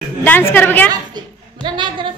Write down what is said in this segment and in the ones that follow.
Dance कर बघा. मला नाही जरा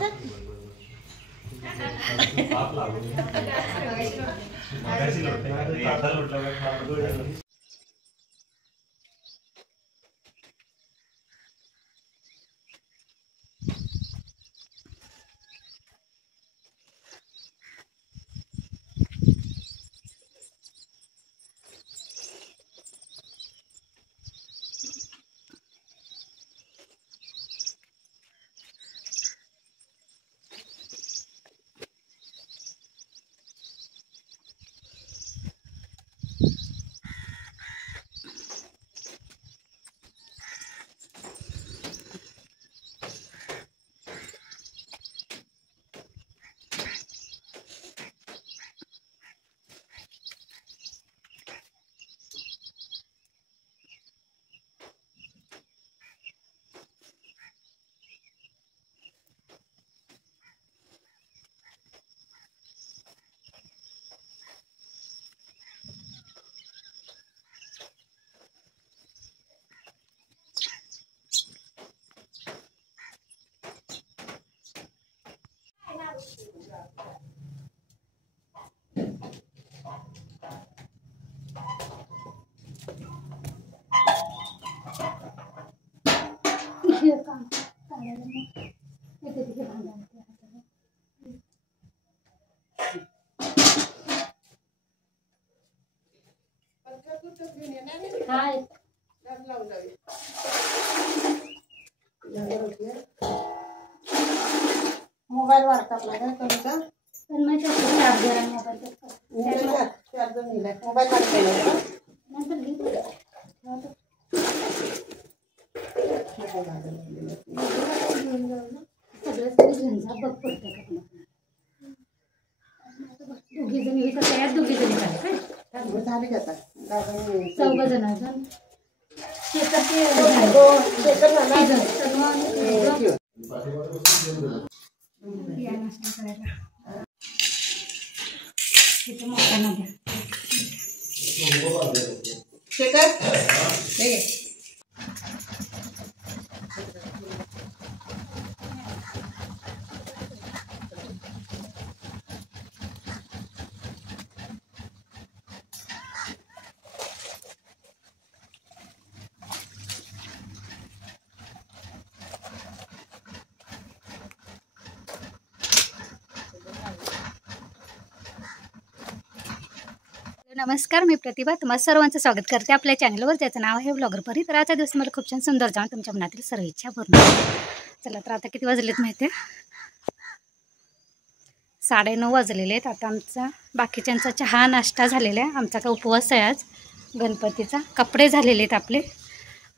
मोबाईल वाटतात लागेल तुमचा मोबाईल नमस्कार, मी प्रतिभा तुम्हाला सर्वांचं स्वागत करते आपल्या चॅनलवर, ज्याचं नाव आहे ब्लॉगर परी. तर आजच्या दिवस मला खूप छान सुंदर जाऊन तुमच्या मनातील सर्व इच्छा पूर्ण. चला तर आता किती वाजलेत माहिती आहे? 9:30 वाजलेले आहेत. आता आमचा बाकीच्यांचा चहा नाश्ता झालेला आहे. आमचा का उपवास आहे आज गणपतीचा. कपडे झालेले आहेत आपले.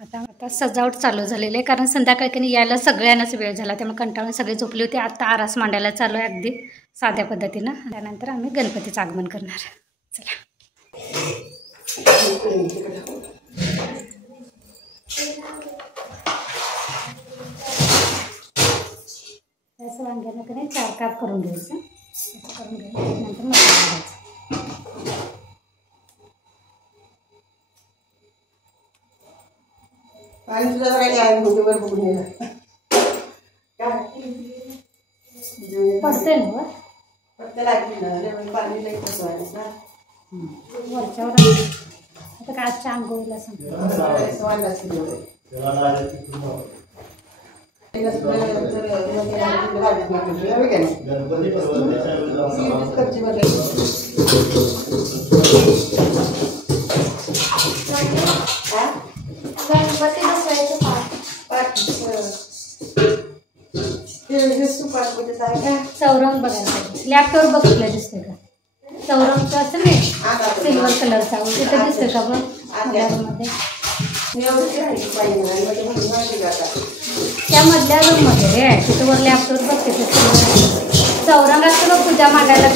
आता सजावट चालू झालेली आहे, कारण संध्याकाळी यायला सगळ्यांनाच वेळ झाला, त्यामुळे कंटाळून सगळे झोपले होते. आता आरास मांडायला चालू आहे अगदी साध्या पद्धतीनं. त्यानंतर आम्ही गणपतीचं आगमन करणार. चला असं वांग्यानं कधी 4 काप करून घ्यायचं. असं करून घ्यायचं, नंतर मसाला घालायचा. आणि तुझा वर बघून पडते ना पडते लागली ना पाणी लई बसवायचं ना वरच्यावर. आता काय आजच्या आंघोळीला गणपती बसवायचं चौरंग बघायला पाहिजे. लॅपटॉप बघितलं दिसतंय का? चौरंगचं असं नाही, सिल्वर कलरचा तिथं दिसतंय का बघ मध्ये? त्या मधल्या रूम मध्ये रे, तिथं वर लॅपटॉप बघते. चौरंग असतं बघ पूजा मागायला.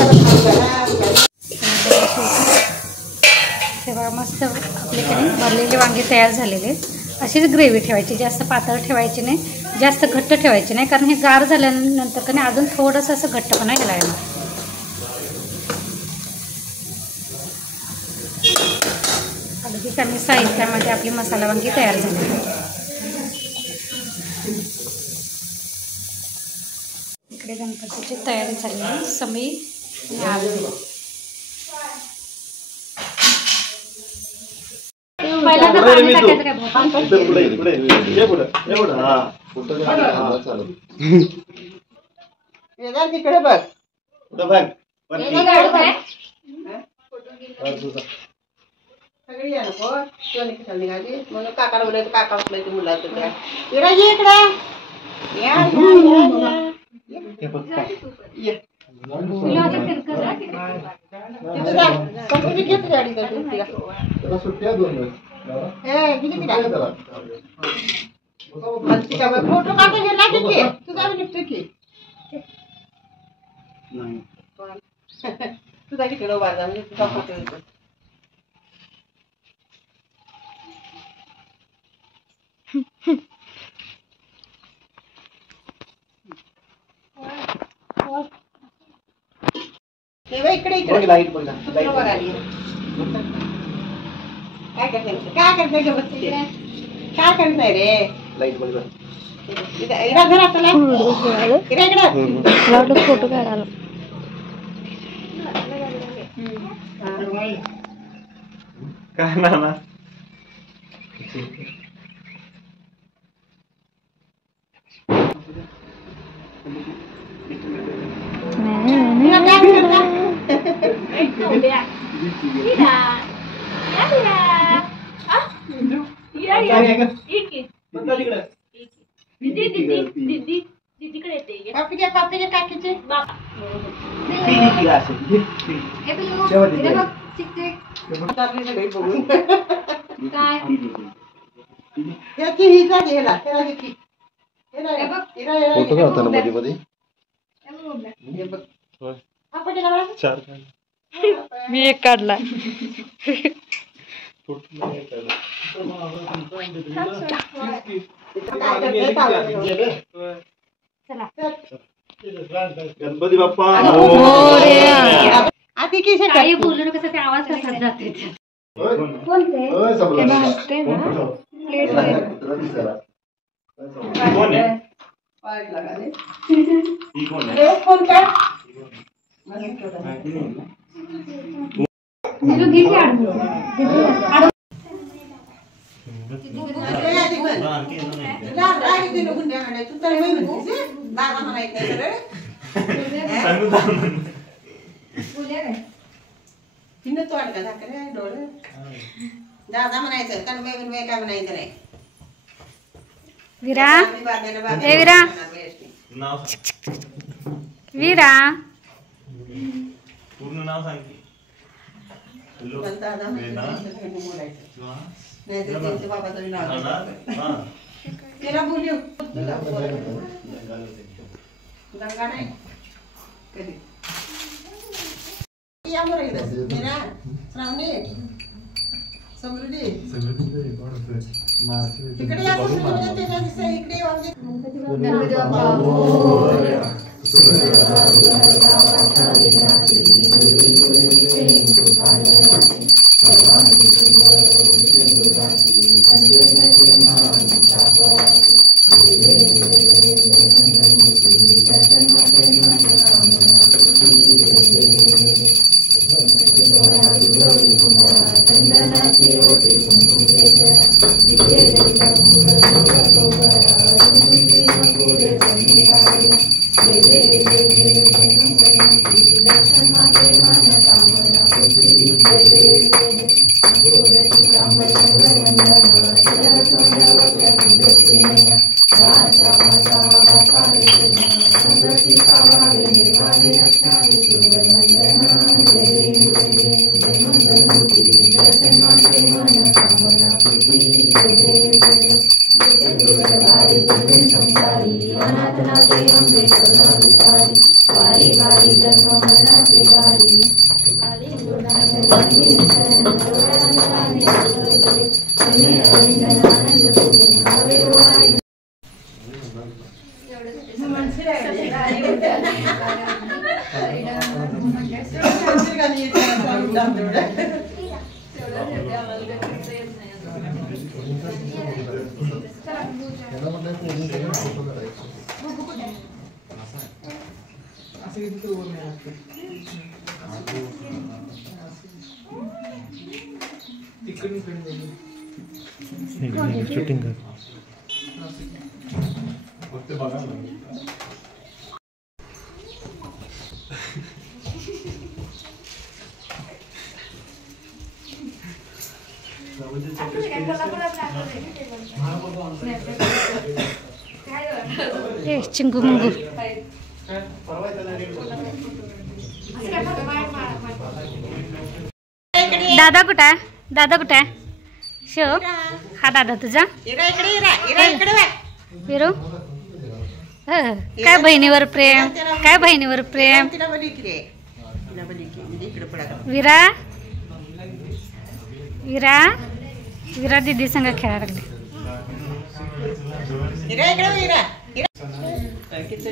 तेव्हा मस्त आपल्याकडे भरलेले वांगे तयार झालेले. अशीच ग्रेव्ही ठेवायची, जास्त पातळ ठेवायची नाही, जास्त घट्ट ठेवायची नाही, कारण हे गार झाल्यानंतर का नाही अजून थोडंसं असं घट्टपणा यायला लागणार. अगदी कमी साहित्यामध्ये आपली मसाला वांगी तयार झाली. इकडे गणपतीची तयारी झाली आहे. समीर आणि आरती. पहिल्यांदा पाणी टाकायचं काय भाऊ? तिकडे बघ. सगळी या नको निघाली म्हणून काकाला बोलायचं. काका उचलायचं मुलाचं त्या इकडे ये. इकडे फोटो काढून गेला तुझा निघतो की तुझा तिकडे उभा म्हणजे तुझा फोटो येतो. इकडे इकडे लाईट बघा. काय करते ग बसते काय करत नाही रे. लाईट बघ फोटो काढायला काय ना फोटो काढताना मध्ये मध्ये मी एक काढला. गणपती बाप्पा काही बोलू कसं ते आवाज कसा जाते. दादा म्हणायचं तन्मय काय म्हणायचं नाही. विरा ए विरा विरा पूर्ण नाव सांग की. बाबाचं नाव तिला बोलू गंगा नाही कधी या बरं मीरा श्रावणी समृद्धी तिकडे या इकडे शूटिंग कर. ए चिंगू मुंगू दादा कुठं आहे? दादा कुठं आहे? शिव हा दादा तुझा विरू काय बहिणीवर प्रेम, काय बहिणीवर प्रेम. विरा विरा विरा दीदी संग खेळायला लागली. किती